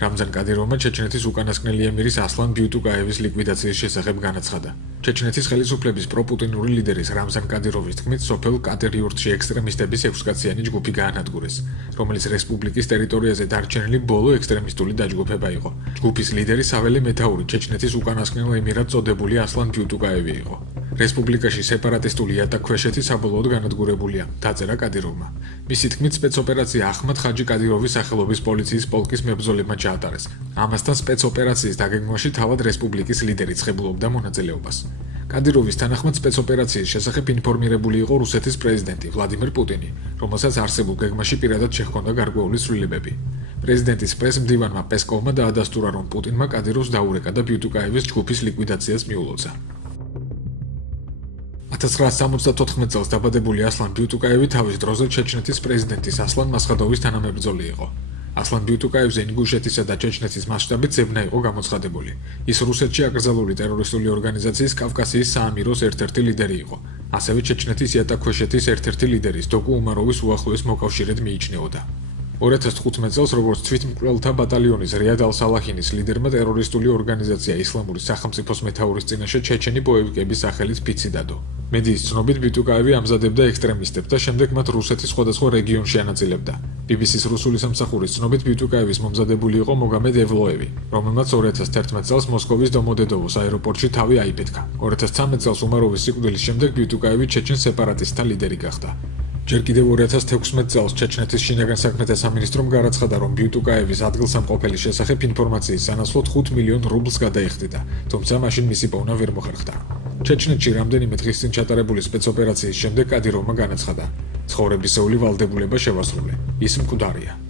რამზან კადიროვმა ჩეჩნეთის უკანასკნელი ემირის ასლან ბიუტუკაევის ლიკვიდაციის შესახებ განაცხადა. ჩეჩნეთის ხელისუფლების პროპუტინური ლიდერის რამზან კადიროვის თქმით, სოფელ კატერიურტში ექსტრემისტების 6-კაციანი ჯგუფი გაანადგურეს, რომელიც რესპუბლიკის ტერიტორიაზე დარჩენილი ბოლო ექსტრემისტული დაჯგუფება იყო. ჯგუფის ლიდერი საველე მეთაური ჩეჩნეთის უკანასკნელ ემირად წოდებული ასლან ბიუტუკაევი იყო. რესპუბლიკაში სეპარატისტული იატაკქვეშეთი საბოლოოდ განადგურებულია, დაწერა კადიროვმა. მისი თქმით, სპეცოპერაცია ახმად ხაჯი კადიროვის სახელობის პოლიციის პოლკის მებრძოლებმა ჩაატარეს. ამასთან სპეცოპერაციის დაგეგმვაში თავად რესპუბლიკის ლიდერი ცხებულობდა მონაწილეობას. კადიროვის თანახმად სპეცოპერაციის შესახებ ინფორმირებული იყო რუსეთის პრეზიდენტი ვლადიმერ პუტინი, რომელსაც არსებულ გეგმაში პირადად შეჰქონდა გარკვეული ცვლილებები. პრეზიდენტის პრესმდივანმა პესკოვმა დაადასტურა, რომ პუტინმა კადიროვს დაურეკა და ბიუტუკაევის ჯგუფის ლიკვიდაციას მიულოცა. 1974 წელს დაბადებული ასლან ბიუტუკაევი თავის დროზე ჩეჩნეთის პრეზიდენტის ასლან მასხადოვის თანამებრძოლი იყო. ასლან ბიუტუკაევზე ინგუშეთისა და ჩეჩნეთის მასშტაბით ზებნა იყო გამოცხადებული. ის რუსეთში აკრძალული ტერორისტული ორგანიზაციის კავკასიის საამიროს ერთ-ერთი ლიდერი იყო. ასევე ჩეჩნეთის იატაკქვეშეთის ერთ-ერთი ლიდერის დოკუ უმაროვის უახლოეს მოკავშირედ მიიჩნეოდა. 2015 წელს, როგორც თვითმკვლელთა ბატალიონის რიად ალ-სალაჰინის ლიდერმა ტერორისტული ორგანიზაცია ისლამური სახელმწიფოს მეთაურის წინაშე ჩეჩენი ბოევიკების სახელით ფიცი დადო. მედიის ცნობით, ბიუტუკაევი ამზადებდა ექსტრემისტებს და შემდეგ მათ რუსეთის სხვადასხვა რეგიონში ანაწილებდა. BBC-ს რუსული სამსახურის ცნობით, ბიუტუკაევის მომზადებული იყო მოგამედ ევლოევი, რომელმაც 2011 წელს მოსკოვის დომოდედოვოს აეროპორტში თავი აიფეთქა. 2013 წელს უმაროვის სიკვდილის შემდეგ ბიუტუკაევი ჩეჩენ სეპარატისტთა ლიდერი გახდა. ჯერ კიდევ 2016 წელს ჩეჩნეთის შინაგან საქმეთა სამინისტრომ გარაცხადა, რომ ბიუტუკაევის ადგილსამყოფელის შესახებ ინფორმაციის სანაცვლოდ 5 მილიონ რუბლს გადაიხდიდა, თუმცა მაშინ მისი პოვნა ვერ მოხერხდა. ჩეჩნეთში რამდენიმე დღის წინ ჩატარებული სპეცოპერაციის შემდეგ კადიროვმა განაცხადა, ცხოვრებისეული ვალდებულება შევასრულე. ის მკვდარია.